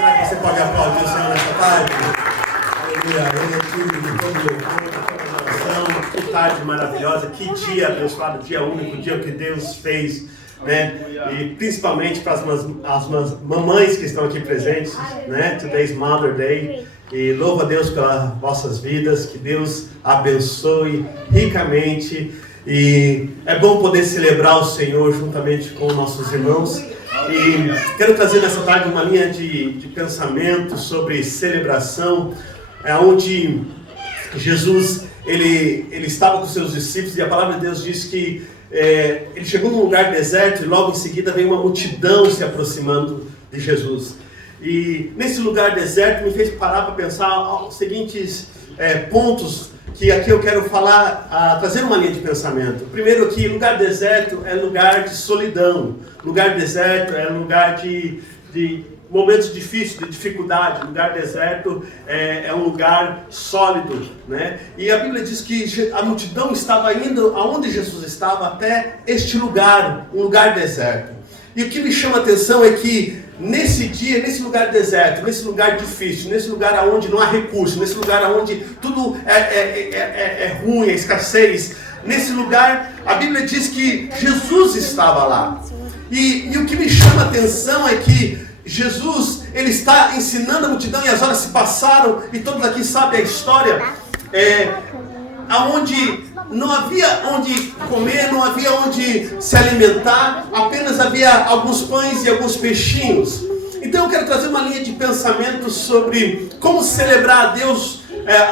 Será que você pode aplaudir o Senhor nessa tarde? Aleluia, Ele é tudo, de todo louvor, de toda adoração. Que tarde maravilhosa, que dia abençoado, dia único, dia que Deus fez, né? E principalmente para as mamães que estão aqui presentes, né? Today's Mother Day. E louvo a Deus pelas vossas vidas, que Deus abençoe ricamente. E é bom poder celebrar o Senhor juntamente com nossos irmãos. E quero trazer nessa tarde uma linha de pensamento sobre celebração, onde Jesus ele estava com seus discípulos e a palavra de Deus diz que ele chegou num lugar deserto e logo em seguida veio uma multidão se aproximando de Jesus. E nesse lugar deserto me fez parar para pensar os seguintes pontos que aqui eu quero falar, trazer uma linha de pensamento. Primeiro que lugar deserto é lugar de solidão, lugar deserto é lugar de momentos difíceis, de dificuldade. Lugar deserto é um lugar sólido, né? E a Bíblia diz que a multidão estava indo aonde Jesus estava, até este lugar, um lugar deserto. E o que me chama a atenção é que nesse dia, nesse lugar deserto, nesse lugar difícil, nesse lugar onde não há recurso, nesse lugar onde tudo é ruim, é escassez, nesse lugar a Bíblia diz que Jesus estava lá. E o que me chama a atenção é que Jesus, ele está ensinando a multidão e as horas se passaram e todos aqui sabem a história, aonde não havia onde comer, não havia onde se alimentar, apenas havia alguns pães e alguns peixinhos. Então eu quero trazer uma linha de pensamento sobre como celebrar a Deus,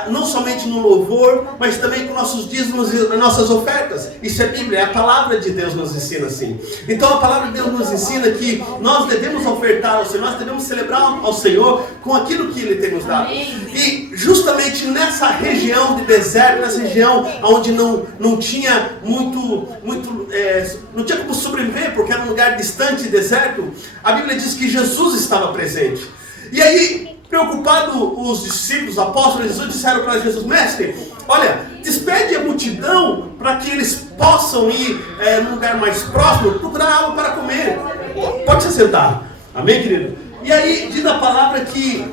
não somente no louvor, mas também com nossos dízimos e nossas ofertas. Isso é Bíblia, a palavra de Deus nos ensina assim. Então a palavra de Deus nos ensina que nós devemos ofertar ao Senhor, nós devemos celebrar ao Senhor com aquilo que Ele tem nos dado. E justamente nessa região de deserto, nessa região onde não tinha não tinha como sobreviver, porque era um lugar distante e deserto, a Bíblia diz que Jesus estava presente. E aí, preocupado, os discípulos, os apóstolos de Jesus disseram para Jesus: mestre, olha, despede a multidão para que eles possam ir num lugar mais próximo, procurar algo para comer. Pode se sentar. Amém, querido? E aí diz a palavra que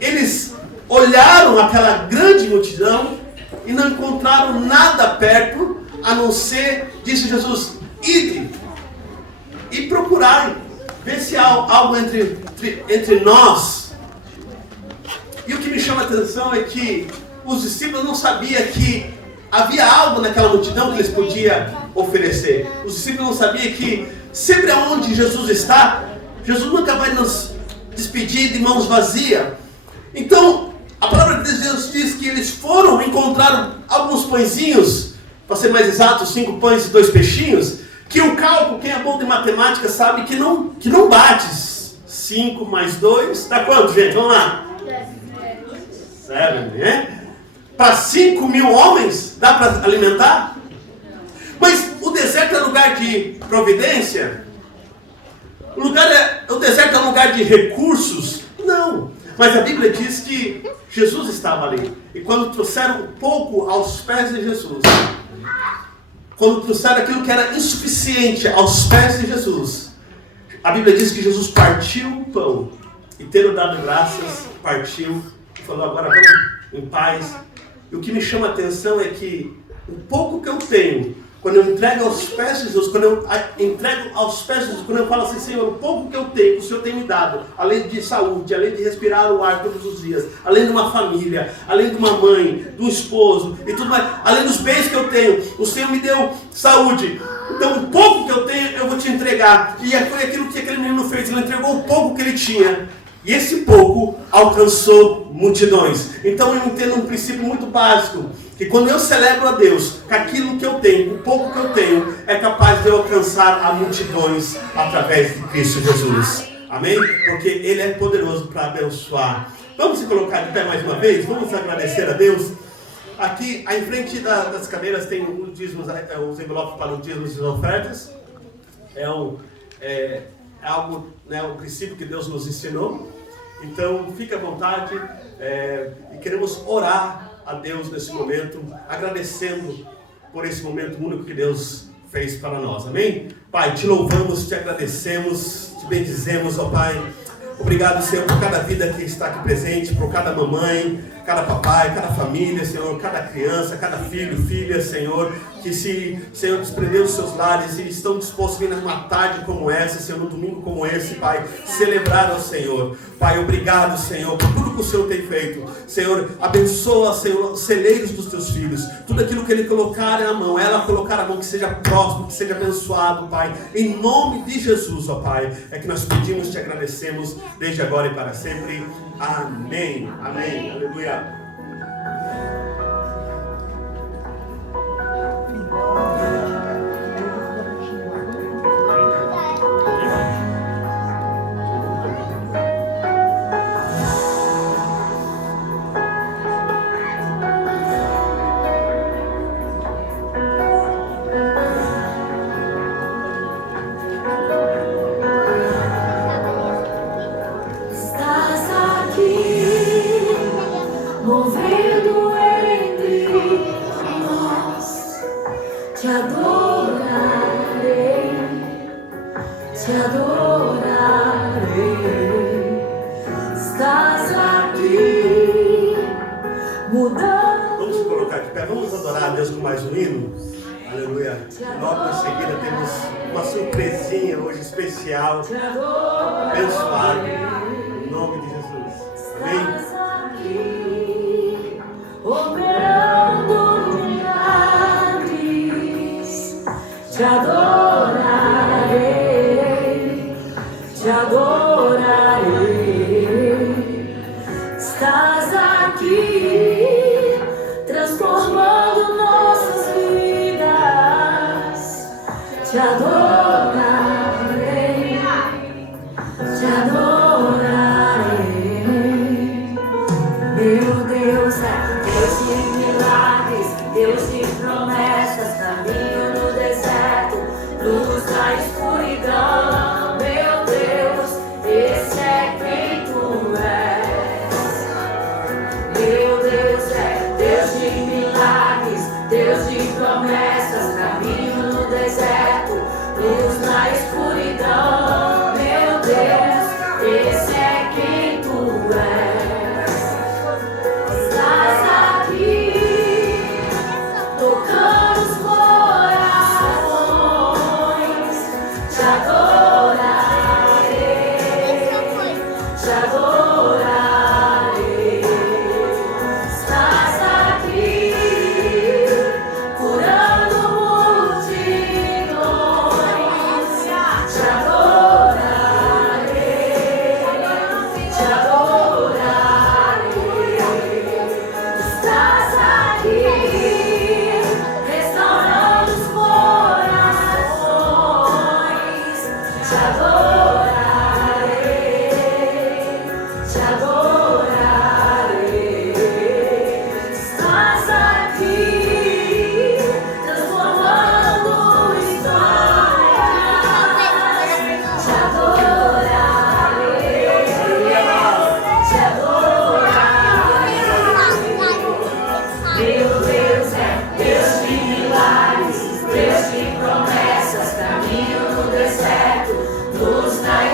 eles olharam aquela grande multidão e não encontraram nada perto, a não ser, disse Jesus, ide e procurai, ver se há algo entre nós. E o que me chama a atenção é que os discípulos não sabiam que havia algo naquela multidão que eles podiam oferecer. Os discípulos não sabiam que sempre onde Jesus está, Jesus nunca vai nos despedir de mãos vazias. Então, a palavra de Deus diz que eles foram, encontraram alguns pãezinhos, para ser mais exato, 5 pães e 2 peixinhos, que o cálculo, quem é bom de matemática sabe que não bate. 5 mais 2, dá quanto, gente? Vamos lá. 7, né? Para 5.000 homens, dá para alimentar? Mas o deserto é lugar de providência? O deserto é lugar de recursos? Não. Mas a Bíblia diz que Jesus estava ali. E quando trouxeram um pouco aos pés de Jesus, quando trouxeram aquilo que era insuficiente aos pés de Jesus, a Bíblia diz que Jesus partiu o pão e, tendo dado graças, partiu e falou: agora vamos em paz. E o que me chama a atenção é que o pouco que eu tenho, quando eu entrego aos pés de Jesus, quando eu entrego aos pés de Jesus, quando eu falo assim: Senhor, o pouco que eu tenho, o Senhor tem me dado, além de saúde, além de respirar o ar todos os dias, além de uma família, além de uma mãe, de um esposo e tudo mais, além dos bens que eu tenho, o Senhor me deu saúde. Então o pouco que eu tenho, eu vou te entregar. E foi aquilo que aquele menino fez, ele entregou o pouco que ele tinha. E esse pouco alcançou multidões. Então eu entendo um princípio muito básico, que quando eu celebro a Deus, com aquilo que eu tenho, o pouco que eu tenho, é capaz de eu alcançar a multidões através de Cristo Jesus. Amém? Porque Ele é poderoso para abençoar. Vamos se colocar de pé mais uma vez? Vamos agradecer a Deus. Aqui, em frente das cadeiras, tem os envelopes para os dízimos e ofertas. É algo, né, um princípio que Deus nos ensinou. Então, fique à vontade e queremos orar a Deus nesse momento, agradecendo por esse momento único que Deus fez para nós. Amém? Pai, te louvamos, te agradecemos, te bendizemos, ó Pai. Obrigado, Senhor, por cada vida que está aqui presente, por cada mamãe, cada papai, cada família, Senhor, cada criança, cada filho, filha, Senhor, que se, Senhor, desprendeu dos seus lares e estão dispostos a vir numa tarde como essa, Senhor, num domingo como esse, Pai, celebrar ao Senhor. Pai, obrigado, Senhor, por tudo que o Senhor tem feito. Senhor, abençoa, Senhor, os celeiros dos teus filhos. Tudo aquilo que Ele colocar na mão, ela colocar na mão, que seja próximo, que seja abençoado, Pai. Em nome de Jesus, ó Pai, é que nós pedimos, te agradecemos, desde agora e para sempre. Amém. Amém. Aleluia. Abençoado, em nome de Jesus. Amém. Operando milagres, te adorarei, te adorarei. Estás aqui, transformando nossas vidas, te adorarei. Te adorarei. Meu Deus é Deus de milagres, Deus de promessas, caminho no deserto, luz na escuridão. Meu Deus, esse é quem tu és. Meu Deus é Deus de milagres, Deus de promessas, caminho no deserto, luz na escuridão. Esse é quem tu és. Estás aqui, tocando os corações. Te adorarei, te adorarei. Estás aqui, curando multidões. Te adorarei.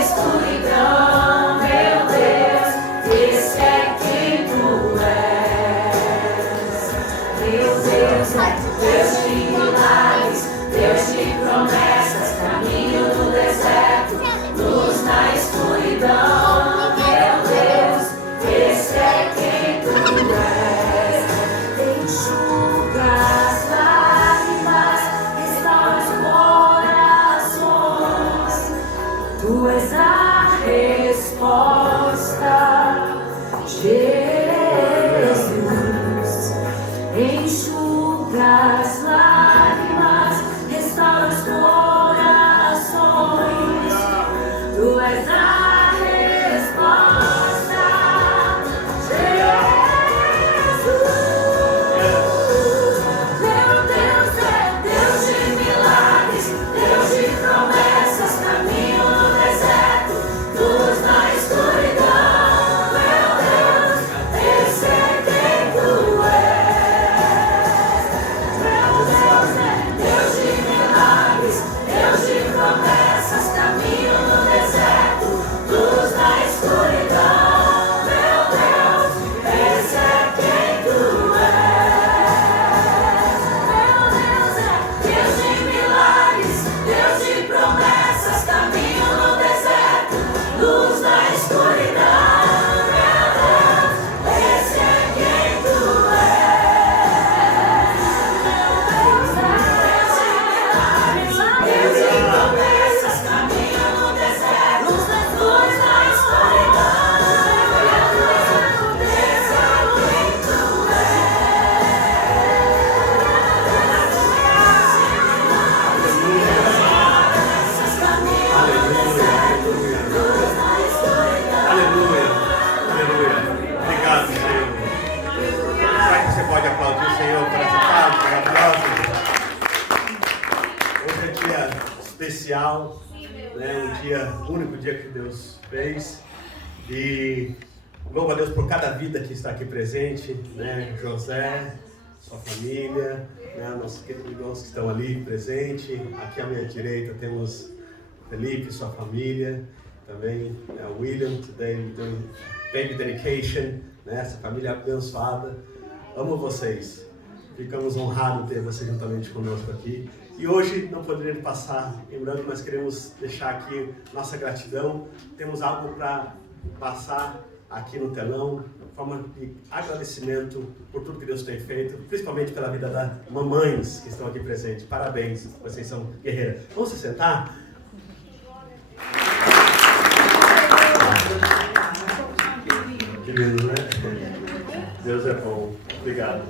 Escuridão, Especial, né? Um dia, o único dia que Deus fez, e louvo a Deus por cada vida que está aqui presente, né? José, sua família, né? Nossos irmãos que estão ali presentes. Aqui à minha direita temos Felipe, sua família, também William, today doing baby dedication, né? Essa família abençoada. Amo vocês, ficamos honrados de ter vocês juntamente conosco aqui. E hoje não poderia passar em branco, nós queremos deixar aqui nossa gratidão. Temos algo para passar aqui no telão, de forma de agradecimento por tudo que Deus tem feito, principalmente pela vida das mamães que estão aqui presentes. Parabéns, vocês são guerreiras. Vamos se sentar? Que lindo, né? Deus é bom. Obrigado.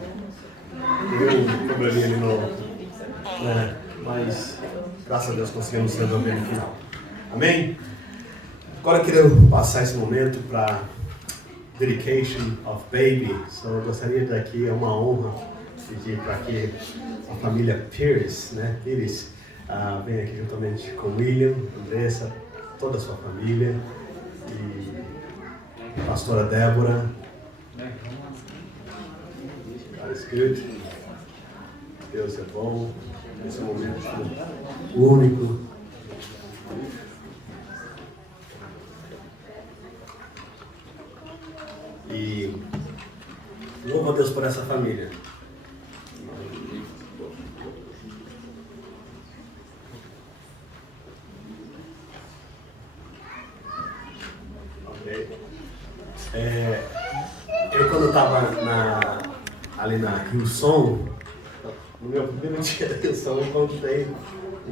Tem um probleminha ali no... mas graças a Deus conseguimos resolver no final. Amém? Agora eu queria passar esse momento para dedication of baby. Eu gostaria de aqui, é uma honra pedir para que a família Pires, né? Pires, venha aqui juntamente com William, Andressa, toda a sua família e a pastora Débora. God is good. Deus é bom. Esse momento único. E louvo a Deus por essa família. Ok. Eu quando estava ali na Hillsong, no meu primeiro dia da Hillsong, eu encontrei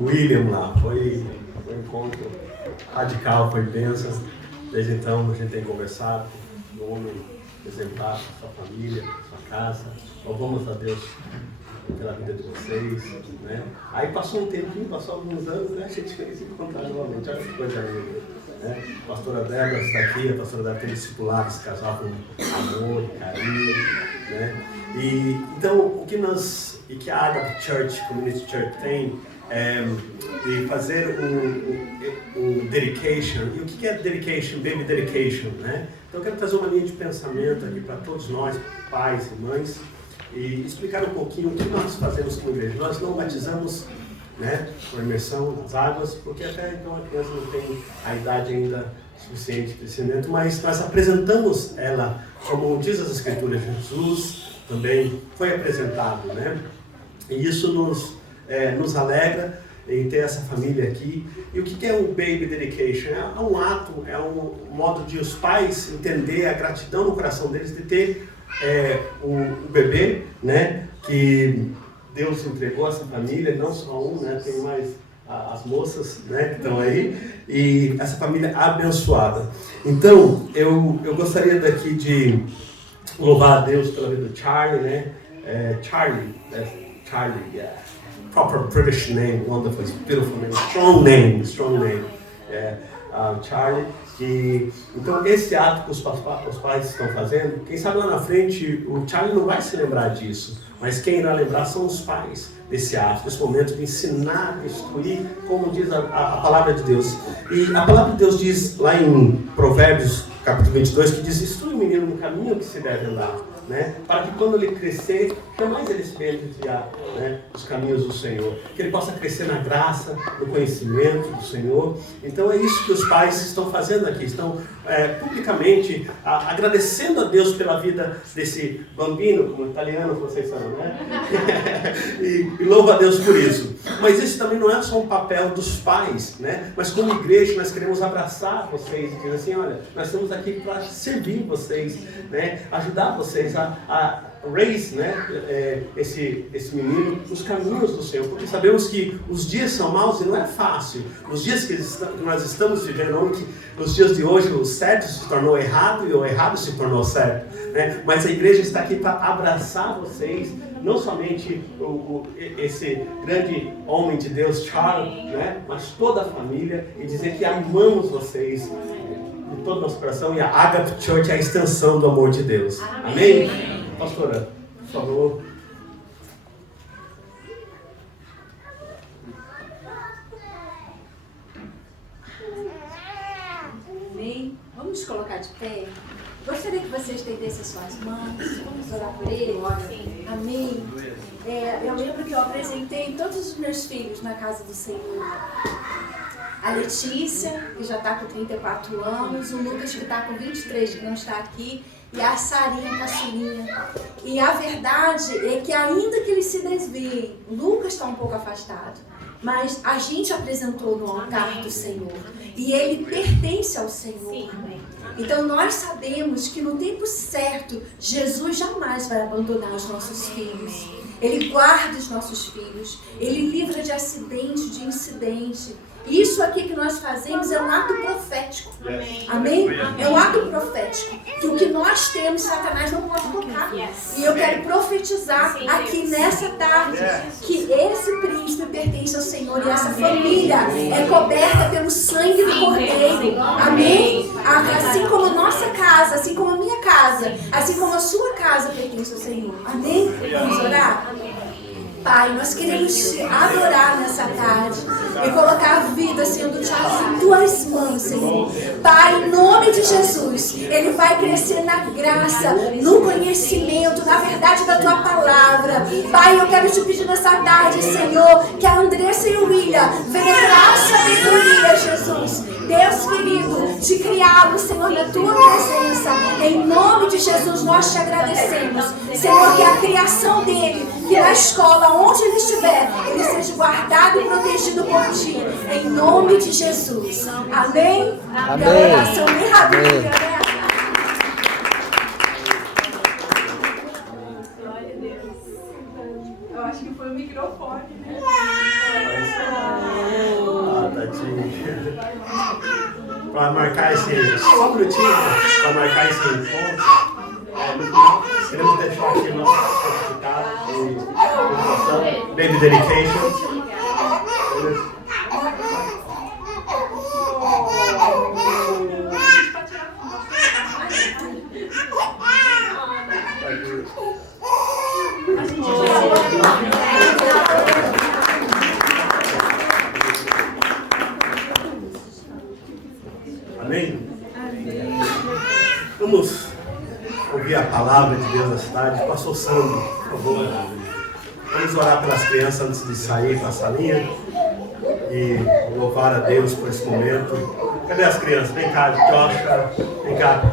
o William lá. Foi um encontro radical, foi bênção. Desde então a gente tem conversado, um homem exemplar, sua família, sua casa. Louvamos a Deus pela vida de vocês, né? Aí passou um tempinho, passou alguns anos, né? A gente fez se encontrar novamente. Olha que coisa linda, né? A pastora Débora está aqui, a pastora Débora tem discipulado esse casal com amor, carinho, né? E então o que a Agape Church, Community Church tem de fazer um dedication. E o que é dedication? Baby dedication, né? Então eu quero trazer uma linha de pensamento aqui para todos nós, pais e mães, e explicar um pouquinho o que nós fazemos como igreja. Nós não batizamos, né, com imersão nas águas, porque até então a criança não tem a idade ainda suficiente de crescimento, mas nós apresentamos ela, como diz as Escrituras, Jesus também foi apresentado, né? E isso nos alegra em ter essa família aqui. E o que é o Baby Dedication? É um ato, é um modo de os pais entender a gratidão no coração deles de ter o bebê, né? Que Deus entregou a essa família, não só um, né? Tem mais as moças, né, que estão aí, e essa família abençoada. Então, eu gostaria daqui de louvar a Deus pela vida do Charlie, né? Charlie, yeah. Proper British name, wonderful, beautiful name, strong name. Charlie. E, então, esse ato que os pais estão fazendo, quem sabe lá na frente o Charlie não vai se lembrar disso, mas quem irá lembrar são os pais desse ato, desse momento de ensinar, de instruir, como diz a palavra de Deus. E a palavra de Deus diz lá em Provérbios, capítulo 22, que diz: instrui o menino no caminho que se deve andar, né? Para que quando ele crescer, jamais ele se venha desviar, né, dos caminhos do Senhor. Que ele possa crescer na graça, no conhecimento do Senhor. Então é isso que os pais estão fazendo aqui. Estão publicamente agradecendo a Deus pela vida desse bambino, como italiano vocês sabem, né? e louva a Deus por isso. Mas esse também não é só um papel dos pais, né? Mas como igreja nós queremos abraçar vocês e dizer assim, olha, nós estamos aqui para servir vocês, né? Ajudar vocês a raise, né? esse menino nos caminhos do Senhor, porque sabemos que os dias são maus e não é fácil. Os dias que nós estamos vivendo, nos dias de hoje o certo se tornou errado e o errado se tornou certo, né? Mas a igreja está aqui para abraçar vocês, não somente esse grande homem de Deus, Charles, né? Mas toda a família, e dizer que amamos vocês de todo o nosso coração, e a Agape Church é a extensão do amor de Deus. Amém? Pastora, por favor. Amém? Vamos colocar de pé. Gostaria que você estendesse as suas mãos. Vamos orar por ele. Amém. Eu lembro que eu apresentei todos os meus filhos na casa do Senhor. A Letícia, que já está com 34 anos, o Lucas, que está com 23, que não está aqui, e a Sarinha, caçulinha. E a verdade é que ainda que eles se desviem, o Lucas está um pouco afastado, mas a gente apresentou no altar do Senhor, e ele pertence ao Senhor. Então nós sabemos que no tempo certo, Jesus jamais vai abandonar os nossos filhos. Ele guarda os nossos filhos, ele livra de acidente, de incidente. Isso aqui que nós fazemos é um ato profético. Amém? É um ato profético. Que o que nós temos, Satanás não pode tocar. E eu quero profetizar aqui nessa tarde que esse príncipe pertence ao Senhor e essa família é coberta pelo sangue do Cordeiro. Amém? Assim como a nossa casa, assim como a minha casa, assim como a sua casa pertence ao Senhor. Amém? Vamos orar? Pai, nós queremos te adorar nessa tarde e colocar a vida, Senhor, do Charles em tuas mãos, Senhor. Pai, em nome de Jesus, ele vai crescer na graça, no conhecimento, na verdade da tua palavra. Pai, eu quero te pedir nessa tarde, Senhor, que a Andressa e o William venham dar sabedoria, Jesus. Deus querido, de criá-lo, Senhor, na tua presença. Em nome de Jesus, nós te agradecemos, Senhor, que a criação dele, que na escola, onde ele estiver, ele seja guardado e protegido por ti, em nome de Jesus. Amém? Amém. A oração bem rapidinha, né? Glória a Deus. Eu acho que foi o microfone, né? Tadinho. Para marcar esse, só um minutinho, para marcar esse encontro, no final, queremos deixar aqui o nosso certificado de Baby Dedication. Amém? Vamos ouvir a palavra de Deus na cidade. Pastor Sandro, por favor. Vamos orar pelas crianças antes de sair para a salinha e louvar a Deus por esse momento. Cadê as crianças? Vem cá, Joshua, vem cá.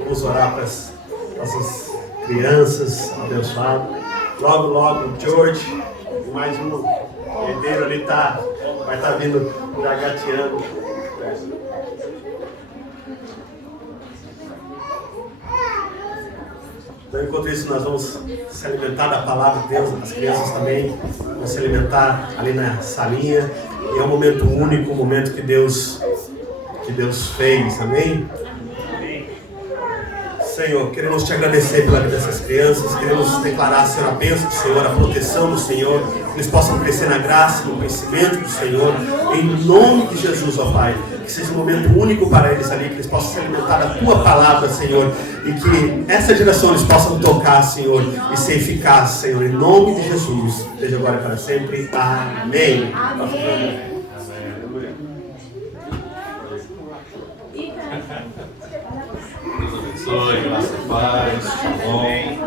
Vamos orar para as nossas crianças abençoadas. Logo, logo, George, mais um herdeiro ali vai estar vindo gateando. Então, enquanto isso, nós vamos se alimentar da palavra de Deus, as crianças também vão se alimentar ali na salinha. E é um momento único, um momento que Deus fez, amém? Senhor, queremos te agradecer pela vida dessas crianças, queremos declarar, Senhor, a bênção do Senhor, a proteção do Senhor, que eles possam crescer na graça, no conhecimento do Senhor, em nome de Jesus, ó Pai, que seja um momento único para eles ali, que eles possam se alimentar da tua palavra, Senhor, e que essa geração eles possam tocar, Senhor, e ser eficaz, Senhor, em nome de Jesus, desde agora e para sempre, amém. Amém. Deus abençoe, graça e paz. paz, shalom.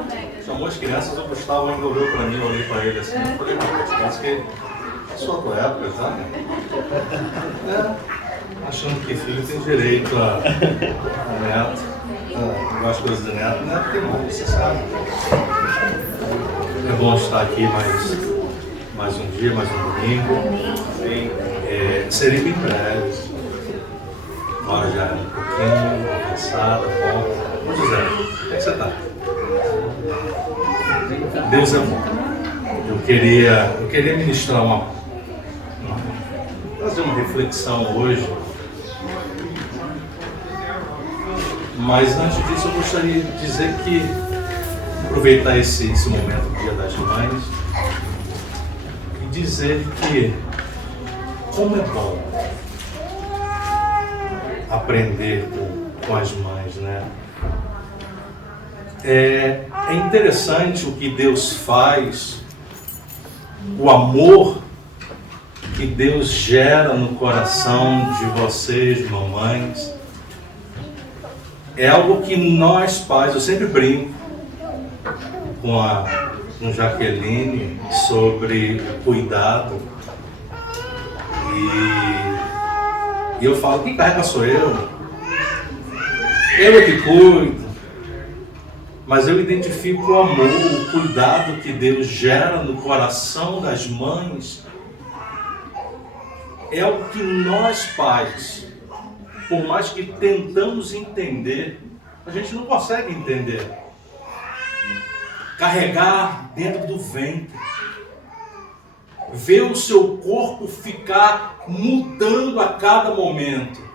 Chamou as crianças, o Gustavo ainda olhou para mim, eu olhei para ele assim, eu falei, parece que é sua tua época, sabe? Achando que filho tem direito a neto, as coisas de neto, neto tem mais, você sabe. É bom estar aqui mais um dia, mais um domingo. Serei bem breve. Agora já é um pouquinho cansada, bom. Ô José, como é que você está? Deus é bom. Eu queria ministrar fazer uma reflexão hoje. Mas antes disso eu gostaria de dizer que aproveitar esse momento do Dia das Mães e dizer que como é bom aprender com as mães, né? É interessante o que Deus faz, o amor que Deus gera no coração de vocês, mamães. É algo que nós pais, eu sempre brinco com Jaqueline sobre cuidado. E eu falo, quem carrega sou eu. Eu é que cuido. Mas eu identifico o amor, o cuidado que Deus gera no coração das mães. É o que nós pais, por mais que tentamos entender, a gente não consegue entender. Carregar dentro do ventre. Ver o seu corpo ficar mudando a cada momento.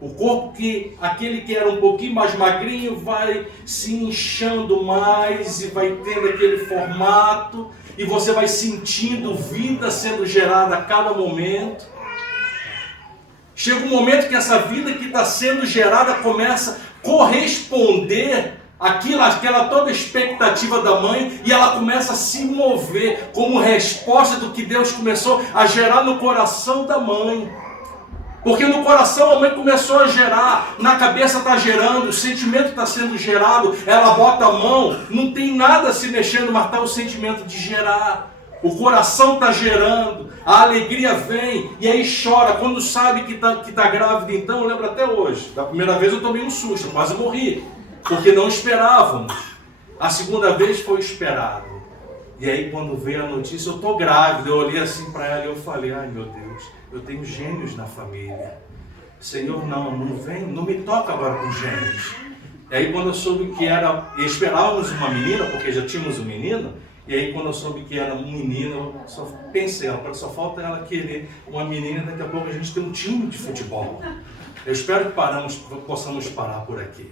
O corpo aquele que era um pouquinho mais magrinho, vai se inchando mais e vai tendo aquele formato. E você vai sentindo vida sendo gerada a cada momento. Chega um momento que essa vida que está sendo gerada começa a corresponder àquela toda expectativa da mãe, e ela começa a se mover como resposta do que Deus começou a gerar no coração da mãe. Porque no coração a mãe começou a gerar, na cabeça está gerando, o sentimento está sendo gerado, ela bota a mão, não tem nada se mexendo, mas está o sentimento de gerar. O coração está gerando, a alegria vem, e aí chora. Quando sabe que tá grávida, então, eu lembro até hoje, da primeira vez eu tomei um susto, quase morri, porque não esperávamos. A segunda vez foi esperado. E aí quando veio a notícia, eu estou grávida, eu olhei assim para ela e eu falei, ai meu Deus, eu tenho gêmeos na família. Senhor, não vem, não me toca agora com gêmeos. E aí quando eu soube que era, esperávamos uma menina, porque já tínhamos um menino, e aí quando eu soube que era um menino, eu só pensei, só falta ela querer uma menina, daqui a pouco a gente tem um time de futebol. Eu espero que possamos parar por aqui.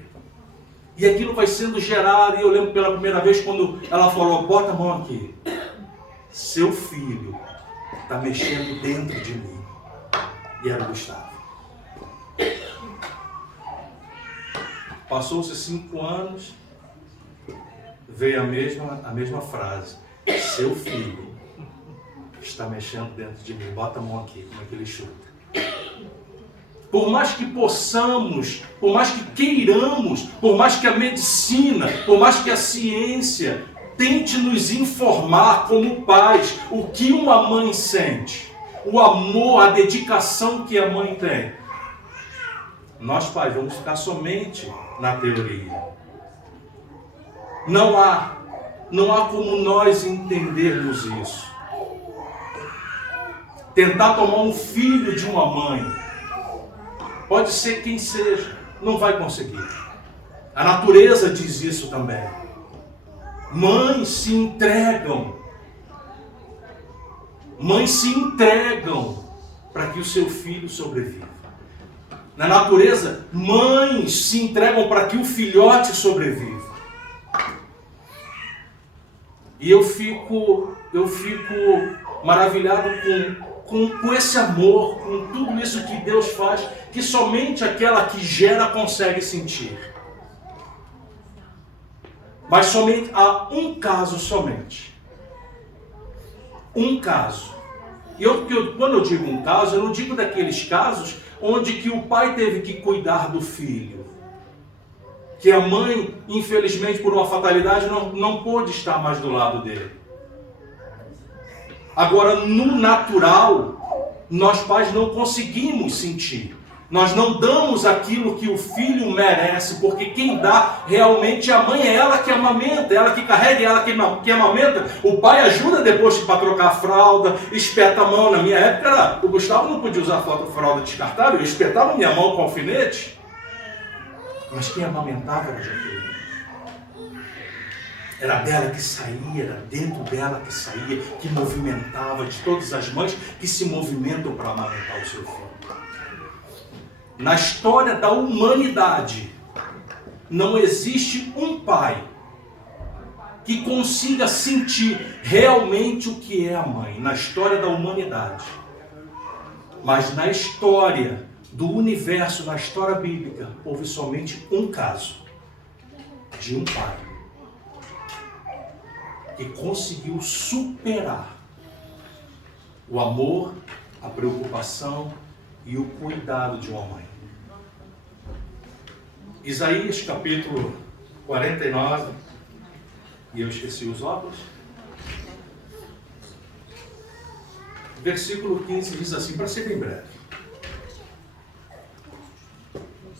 E aquilo vai sendo gerado, e eu lembro pela primeira vez quando ela falou, bota a mão aqui. Seu filho está mexendo dentro de mim. E era o Gustavo. Passou-se 5 anos, veio a mesma frase. Seu filho está mexendo dentro de mim. Bota a mão aqui, como é que ele chuta. Por mais que possamos, por mais que queiramos, por mais que a medicina, por mais que a ciência tente nos informar como pais o que uma mãe sente, o amor, a dedicação que a mãe tem, nós pais vamos ficar somente na teoria. Não há como nós entendermos isso. Tentar tomar um filho de uma mãe, pode ser quem seja, não vai conseguir. A natureza diz isso também. Mães se entregam. Mães se entregam para que o seu filho sobreviva. Na natureza, mães se entregam para que o filhote sobreviva. E eu fico maravilhado com esse amor, com tudo isso que Deus faz, que somente aquela que gera consegue sentir. Mas somente há um caso somente. Um caso. E quando eu digo um caso, eu não digo daqueles casos onde que o pai teve que cuidar do filho. que a mãe, infelizmente, por uma fatalidade, não pôde estar mais do lado dele. Agora, no natural, nós pais não conseguimos sentir. Nós não damos aquilo que o filho merece, porque quem dá realmente é a mãe, é ela que amamenta, é ela que carrega, é ela que amamenta. O pai ajuda depois para trocar a fralda, espeta a mão. Na minha época, o Gustavo não podia usar fralda descartável, eu espetava minha mão com alfinete. Mas quem amamentava era Jaqueline. Era dela que saía, era dentro dela que saía, que movimentava, de todas as mães que se movimentam para amamentar o seu filho. Na história da humanidade, não existe um pai que consiga sentir realmente o que é a mãe, na história da humanidade. Mas na história do universo, na história bíblica, houve somente um caso de um pai que conseguiu superar o amor, a preocupação e o cuidado de uma mãe. Isaías capítulo 49, e eu esqueci os óculos. Versículo 15 diz assim, para ser bem breve.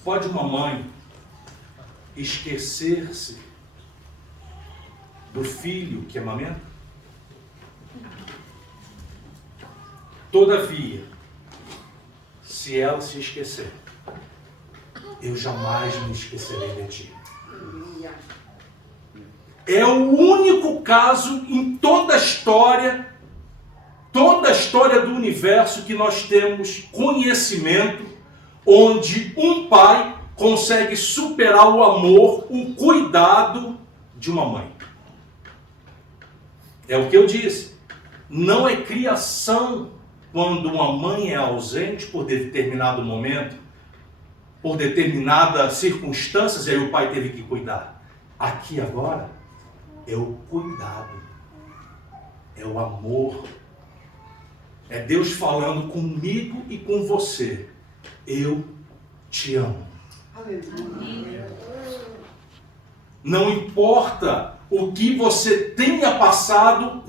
Pode uma mãe esquecer-se do filho que amamenta? Todavia, se ela se esquecer, eu jamais me esquecerei de ti. É o único caso em toda a história do universo que nós temos conhecimento, onde um pai consegue superar o amor, o cuidado de uma mãe. É o que eu disse. Não é criação quando uma mãe é ausente por determinado momento, por determinadas circunstâncias, e aí o pai teve que cuidar. Aqui agora é o cuidado, é o amor, é Deus falando comigo e com você. Eu te amo. Aleluia. Não importa o que você tenha passado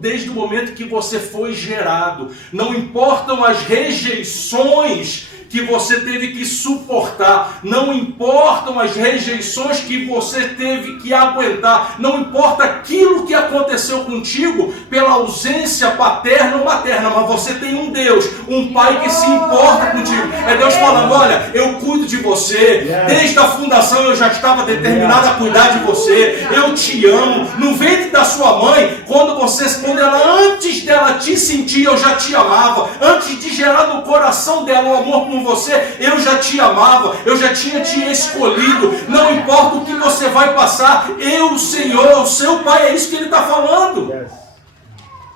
desde o momento que você foi gerado. Não importam as rejeições que você teve que suportar. Não importam as rejeições que você teve que aguentar. Não importa aquilo que aconteceu contigo pela ausência paterna ou materna. Mas você tem um Deus, um Pai que se importa contigo. É Deus falando, olha, eu cuido de você. Desde a fundação eu já estava determinado a cuidar de você. Eu te amo. No ventre da sua mãe, quando ela, antes dela te sentir, eu já te amava. Antes de gerar no coração dela o amor por você, eu já te amava, eu já tinha te escolhido. Não importa o que você vai passar, eu, o Senhor, o seu Pai, é isso que Ele está falando.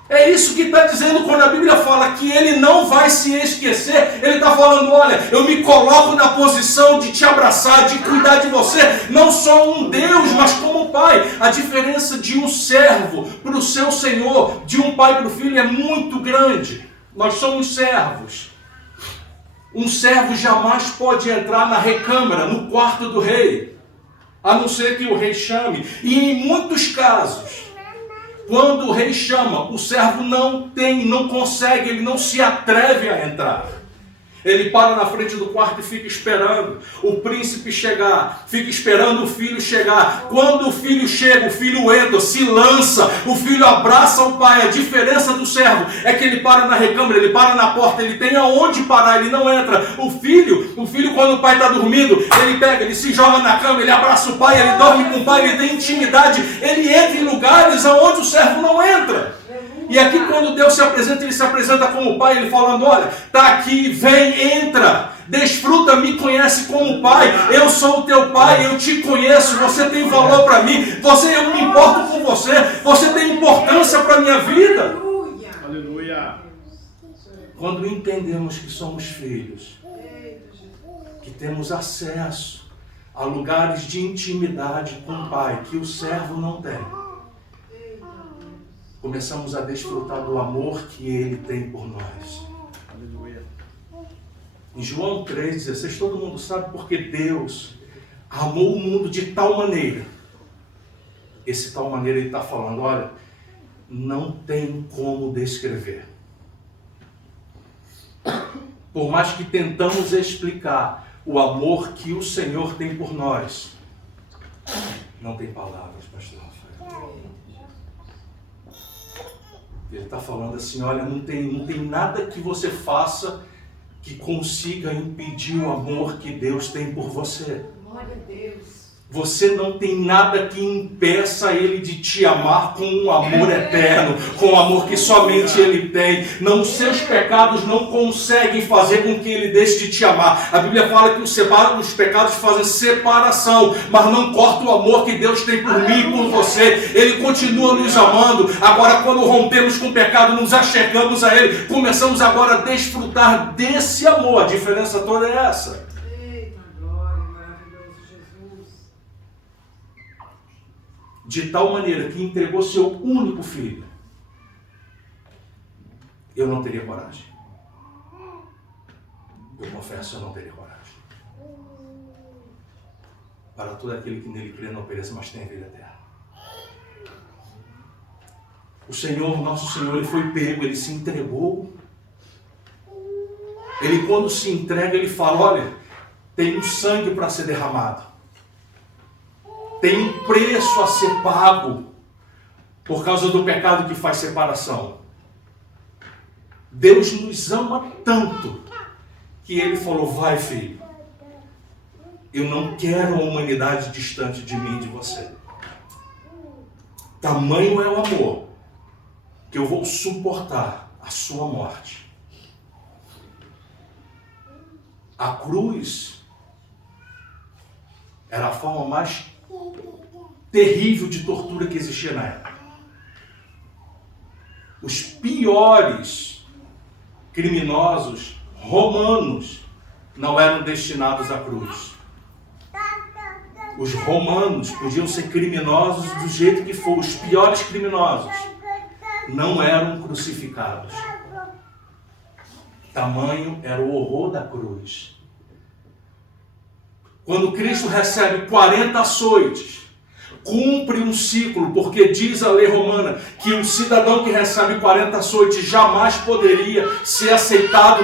É isso que está dizendo quando a Bíblia fala que Ele não vai se esquecer. Ele está falando, olha, eu me coloco na posição de te abraçar, de cuidar de você, não só um Deus, mas como Pai. A diferença de um servo para o seu Senhor, de um pai para o filho, é muito grande. Nós somos servos. Um servo jamais pode entrar na recâmara, no quarto do rei, a não ser que o rei chame. E em muitos casos, quando o rei chama, o servo não consegue, ele não se atreve a entrar. Ele para na frente do quarto e fica esperando o príncipe chegar, fica esperando o filho chegar. Quando o filho chega, o filho entra, se lança, o filho abraça o pai. A diferença do servo é que ele para na recâmara, ele para na porta, ele tem aonde parar, ele não entra. O filho quando o pai está dormindo, ele se joga na cama, ele abraça o pai, ele dorme com o pai, ele tem intimidade, ele entra em lugares aonde o servo não entra. E aqui quando Deus se apresenta, Ele se apresenta como Pai, Ele falando, olha, está aqui, vem, entra, desfruta, me conhece como Pai, eu sou o teu Pai, eu te conheço, você tem valor para mim, eu me importo com você tem importância para a minha vida. Aleluia. Quando entendemos que somos filhos, que temos acesso a lugares de intimidade com o Pai, que o servo não tem, começamos a desfrutar do amor que Ele tem por nós. Aleluia. Em João 3,16, todo mundo sabe porque Deus amou o mundo de tal maneira. Esse tal maneira ele está falando, olha, não tem como descrever. Por mais que tentamos explicar o amor que o Senhor tem por nós, não tem palavras, pastor Rafael. Ele está falando assim, olha, não tem nada que você faça que consiga impedir o amor que Deus tem por você. Glória a Deus. Você não tem nada que impeça Ele de te amar com um amor eterno, com o amor que somente Ele tem. Não, seus pecados não conseguem fazer com que Ele deixe de te amar. A Bíblia fala que os pecados fazem separação, mas não corta o amor que Deus tem por mim e por você. Ele continua nos amando. Agora, quando rompemos com o pecado, nos achegamos a Ele, começamos agora a desfrutar desse amor. A diferença toda é essa. De tal maneira que entregou seu único filho. Eu não teria coragem. Eu confesso, eu não teria coragem. Para todo aquele que nele crê não pereça, mas tem vida eterna. O Senhor, nosso Senhor, ele foi pego, ele se entregou. Ele, quando se entrega, ele fala, olha, tem um sangue para ser derramado. Tem um preço a ser pago por causa do pecado que faz separação. Deus nos ama tanto que Ele falou, vai filho, eu não quero a humanidade distante de mim e de você. Tamanho é o amor que eu vou suportar a sua morte. A cruz era a forma mais terrível de tortura que existia na época. Os piores criminosos romanos não eram destinados à cruz. Os romanos podiam ser criminosos do jeito que for. Os piores criminosos não eram crucificados. Tamanho era o horror da cruz. Quando Cristo recebe 40 açoites, cumpre um ciclo, porque diz a lei romana que o cidadão que recebe 40 açoites jamais poderia ser açoitado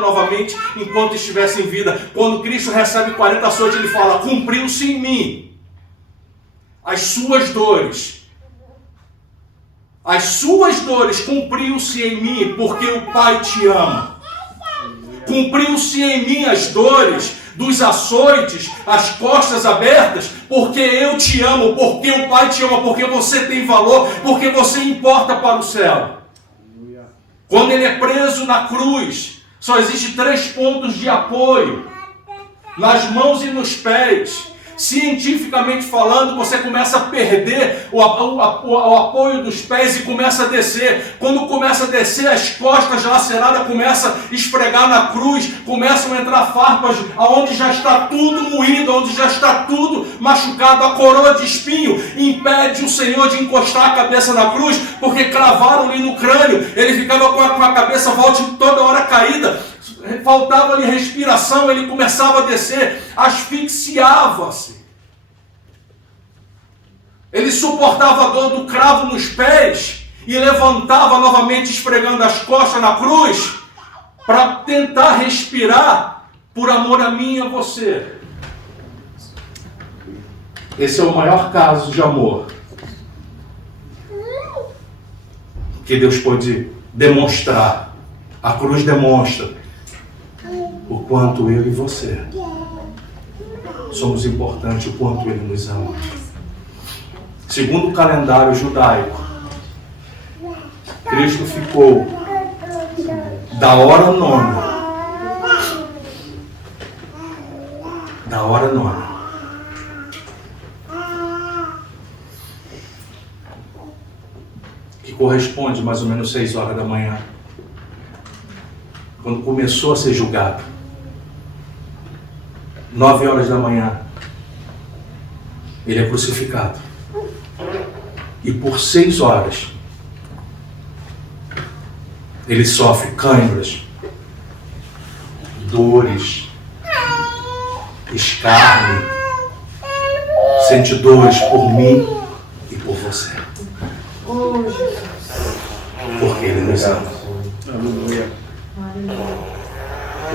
novamente enquanto estivesse em vida. Quando Cristo recebe 40 açoites, ele fala, cumpriu-se em mim as suas dores. As suas dores cumpriu-se em mim, porque o Pai te ama. Cumpriu-se em mim as dores dos açoites, as costas abertas, porque eu te amo, porque o Pai te ama, porque você tem valor, porque você importa para o céu. Quando ele é preso na cruz, só existe 3 pontos de apoio, nas mãos e nos pés. Cientificamente falando, você começa a perder o apoio dos pés e começa a descer. Quando começa a descer, as costas laceradas começam a esfregar na cruz, começam a entrar farpas onde já está tudo moído, onde já está tudo machucado. A coroa de espinho impede o Senhor de encostar a cabeça na cruz, porque cravaram-lhe no crânio. Ele ficava com a cabeça toda hora caída. Faltava-lhe respiração, ele começava a descer, asfixiava-se. Ele suportava a dor do cravo nos pés e levantava novamente, esfregando as costas na cruz, para tentar respirar por amor a mim e a você. Esse é o maior caso de amor que Deus pode demonstrar. A cruz demonstra o quanto eu e você somos importantes, o quanto Ele nos ama. Segundo o calendário judaico, Cristo ficou da hora nona, que corresponde mais ou menos 6 horas da manhã, quando começou a ser julgado. 9 horas da manhã, ele é crucificado. E por 6 horas, ele sofre câimbras, dores, escárnio, sente dores por mim e por você. Porque Ele nos ama.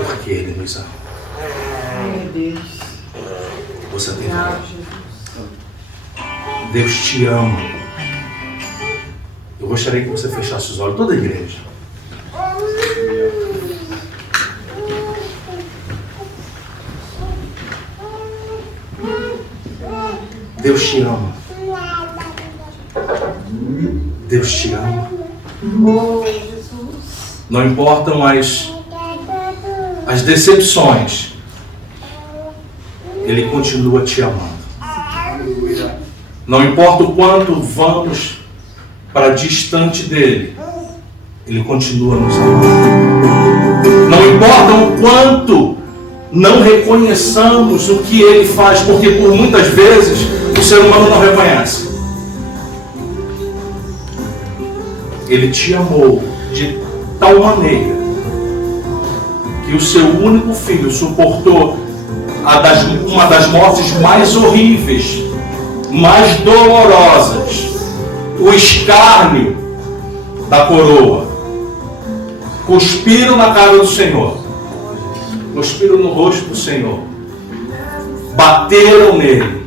Porque Ele nos ama. Você tem valor. Deus te ama. Eu gostaria que você fechasse os olhos, toda a igreja. Deus te ama. Deus te ama. Não importam as decepções, Ele continua te amando. Não importa o quanto vamos para distante dele, Ele continua nos amando. Não importa o quanto não reconheçamos o que Ele faz, porque por muitas vezes o ser humano não reconhece. Ele te amou de tal maneira que o seu único filho suportou uma das mortes mais horríveis, mais dolorosas, o escárnio da coroa. Cuspiram na cara do Senhor, cuspiram no rosto do Senhor, bateram nele,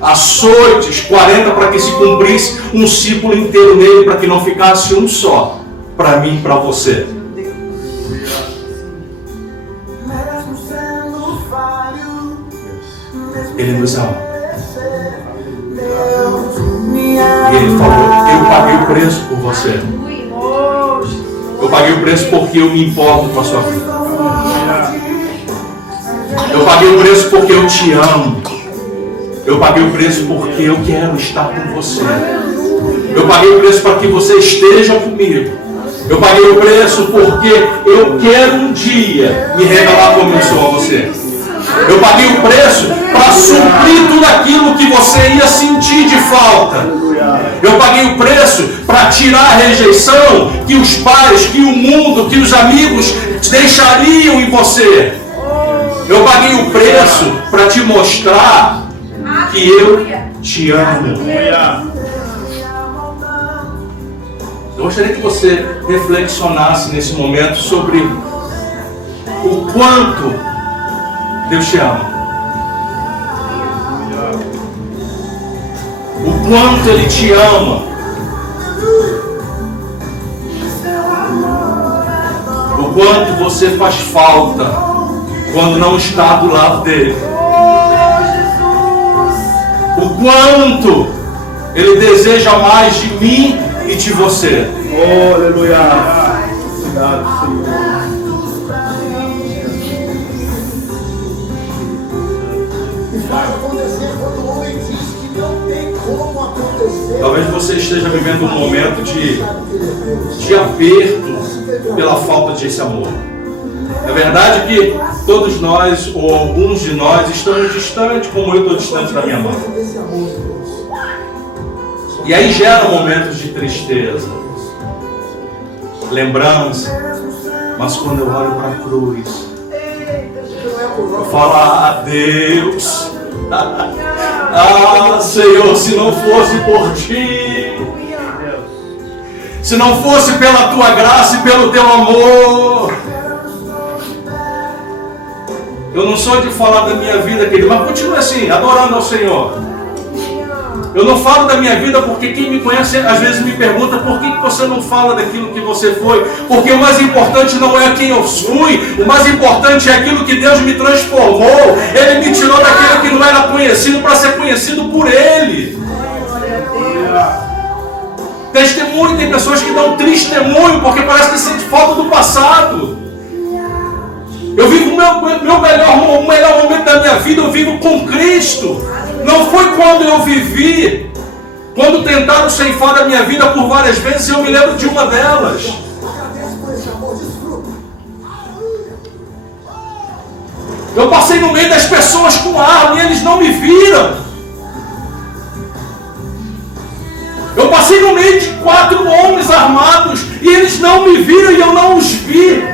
açoites, 40 para que se cumprisse um ciclo inteiro nele, para que não ficasse um só, para mim e para você. Ele nos ama. E Ele falou, eu paguei o preço por você. Eu paguei o preço porque eu me importo com a sua vida. Eu paguei o preço porque eu te amo. Eu paguei o preço porque eu quero estar com você. Eu paguei o preço para que você esteja comigo. Eu paguei o preço porque eu quero um dia me revelar como eu sou a você. Eu paguei o preço para suprir tudo aquilo que você ia sentir de falta. Eu paguei o preço para tirar a rejeição que os pais, que o mundo, que os amigos deixariam em você. Eu paguei o preço para te mostrar que eu te amo. Eu gostaria que você reflexionasse nesse momento sobre o quanto Deus te ama. O quanto Ele te ama. O quanto você faz falta quando não está do lado dele. O quanto Ele deseja mais de mim e de você. Oh, aleluia. Obrigado, Senhor. Talvez você esteja vivendo um momento de aperto pela falta desse amor. É verdade que todos nós, ou alguns de nós, estamos distantes, como eu estou distante da minha mãe. E aí gera momentos de tristeza, lembrança. Mas quando eu olho para a cruz, eu falo, ah, Deus, ah, Senhor, se não fosse por Ti, se não fosse pela Tua graça e pelo Teu amor. Eu não sou de falar da minha vida, querido, mas continue assim, adorando ao Senhor. Eu não falo da minha vida porque quem me conhece às vezes me pergunta por que você não fala daquilo que você foi. Porque o mais importante não é quem eu fui, o mais importante é aquilo que Deus me transformou. Ele me tirou daquilo que não era conhecido para ser conhecido por Ele. Testemunho, tem pessoas que dão testemunho porque parece que sente falta do passado. Eu vivo o melhor momento da minha vida, eu vivo com Cristo. Não foi quando eu vivi, quando tentaram ceifar da minha vida por várias vezes, eu me lembro de uma delas. Eu passei no meio das pessoas com arma e eles não me viram. Eu passei no meio de 4 homens armados e eles não me viram e eu não os vi.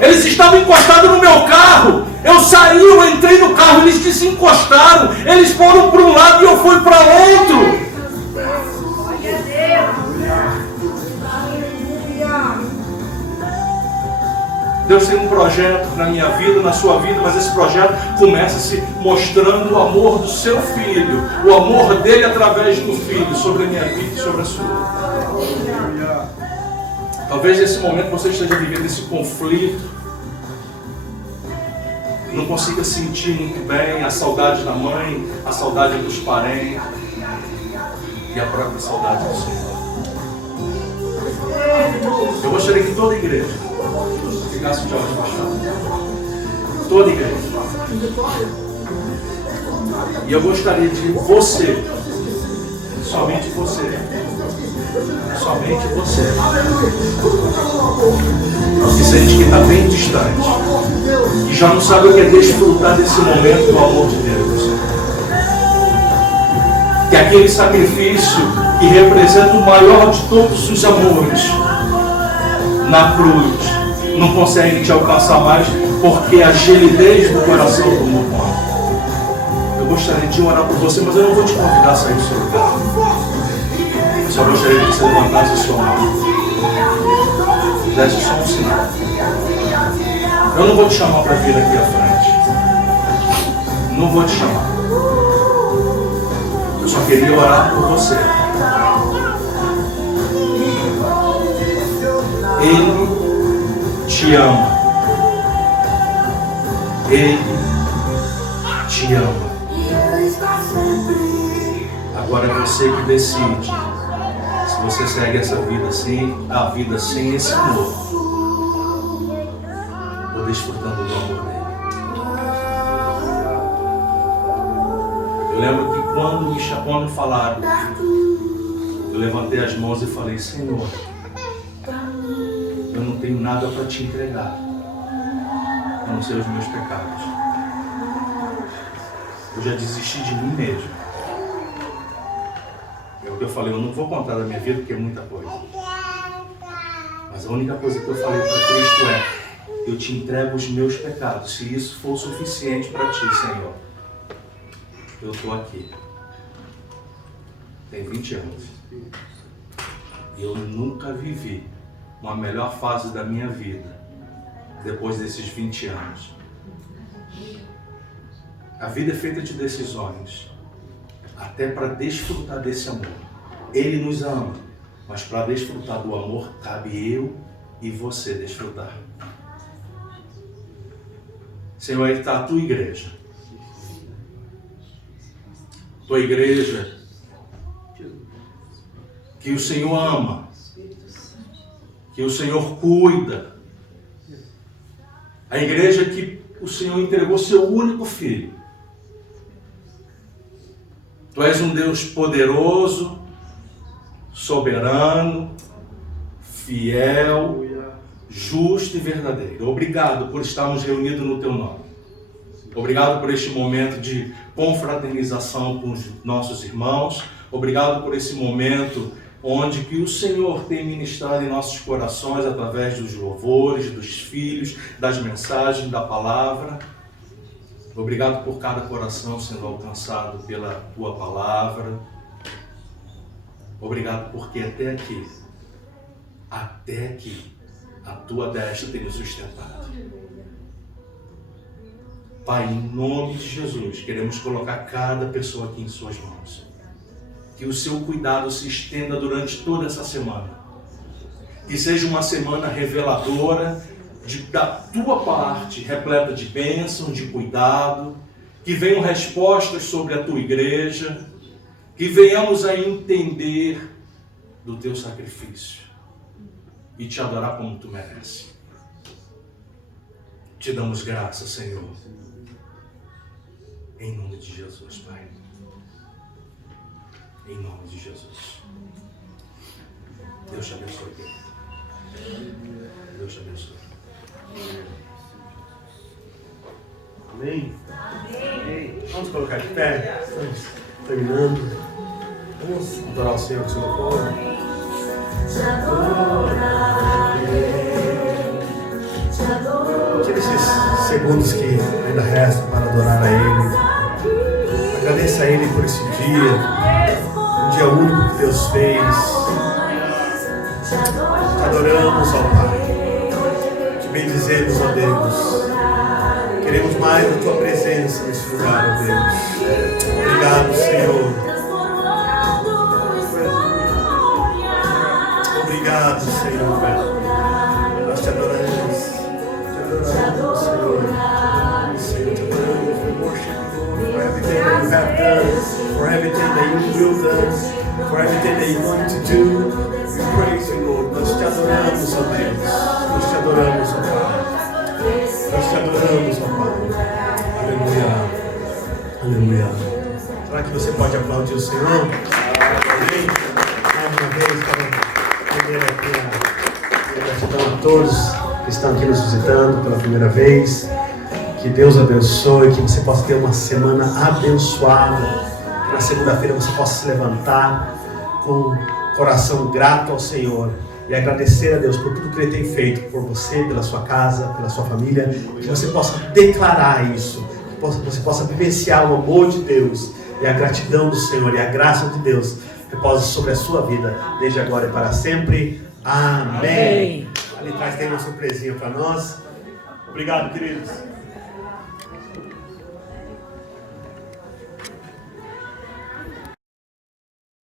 Eles estavam encostados no meu carro Eu saí, eu entrei no carro, eles desencostaram, eles foram para um lado e eu fui para outro. Deus tem um projeto na minha vida, na sua vida, mas esse projeto começa se mostrando o amor do seu filho, o amor dele através do filho, sobre a minha vida e sobre a sua. Talvez nesse momento você esteja vivendo esse conflito, não consiga sentir muito bem a saudade da mãe, a saudade dos parentes e a própria saudade do Senhor. Eu gostaria que toda a igreja ficasse de olhos fechados. Toda a igreja. E eu gostaria de você, somente você, que sente que está bem distante, que já não sabe o que é desfrutar desse momento do amor de Deus, que aquele sacrifício que representa o maior de todos os amores na cruz não consegue te alcançar mais, porque a gelidez do coração tomou conta. Eu gostaria de orar por você, mas eu não vou te convidar a sair do seu lugar. Eu só gostaria que você levantasse a sua mão, fizesse só um sinal. Eu não vou te chamar para vir aqui à frente. Não vou te chamar. Eu só queria orar por você. Ele te ama. Ele te ama. Agora é você que decide se você segue essa vida assim, a vida sem esse amor, ou desfrutando do amor dele. Eu lembro que quando falaram, eu levantei as mãos e falei: Senhor, eu não tenho nada para te entregar, a não ser os meus pecados. Eu já desisti de mim mesmo. É o que eu falei, eu não vou contar da minha vida porque é muita coisa. Mas a única coisa que eu falei para Cristo é: eu te entrego os meus pecados. Se isso for suficiente para ti, Senhor, eu estou aqui. Tem 20 anos. E eu nunca vivi uma melhor fase da minha vida depois desses 20 anos. A vida é feita de decisões, até para desfrutar desse amor. Ele nos ama, mas para desfrutar do amor, cabe eu e você desfrutar. Senhor, aí está a tua igreja. Tua igreja que o Senhor ama, que o Senhor cuida. A igreja que o Senhor entregou seu único filho. Tu és um Deus poderoso, soberano, fiel, justo e verdadeiro. Obrigado por estarmos reunidos no teu nome. Obrigado por este momento de confraternização com os nossos irmãos. Obrigado por esse momento onde que o Senhor tem ministrado em nossos corações através dos louvores, dos filhos, das mensagens, da palavra. Obrigado por cada coração sendo alcançado pela tua palavra. Obrigado porque até aqui, a tua destra tem nos sustentado. Pai, em nome de Jesus, queremos colocar cada pessoa aqui em suas mãos. Que o seu cuidado se estenda durante toda essa semana. Que seja uma semana reveladora da tua parte, repleta de bênção, de cuidado. Que venham respostas sobre a tua igreja. Que venhamos a entender do teu sacrifício e te adorar como tu mereces. Te damos graça, Senhor. Em nome de Jesus, Pai. Em nome de Jesus. Deus te abençoe. Deus te abençoe. Amém? Amém. Vamos colocar de pé. Estamos terminando. Vamos adorar o Senhor com o seu louvor. Te adorarei. esses segundos que ainda restam para adorar a Ele. Agradeça a Ele por esse dia, um dia único que Deus fez. Te adoramos, ó Pai. Te bendizemos, ó Deus. Queremos mais a Tua presença nesse lugar, ó Deus. Obrigado, Senhor. Obrigado, Senhor. Nós te adoramos. Te adoramos, Senhor. Senhor, te adoramos. We worship you, Lord, for everything that you have done, for everything that you will do, for everything that you want to do. We praise you, Lord. Nós te adoramos, ó Deus. Nós te adoramos, ó Pai. Nós te adoramos, ó Pai. Aleluia. Aleluia. Será que você pode aplaudir o Senhor? Amém. Mais uma vez, para gratidão a todos que estão aqui nos visitando pela primeira vez. Que Deus abençoe, que você possa ter uma semana abençoada. Que na segunda-feira você possa se levantar com coração grato ao Senhor e agradecer a Deus por tudo que Ele tem feito por você, pela sua casa, pela sua família. Que você possa declarar isso, que você possa vivenciar o amor de Deus e a gratidão do Senhor e a graça de Deus repose sobre a sua vida, desde agora e para sempre. Amém. Ali atrás tem uma surpresinha para nós. Obrigado, queridos.